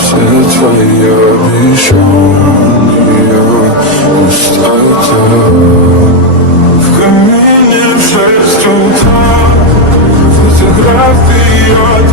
все твои обещания остаются в камине в 6 утра. Фотографии от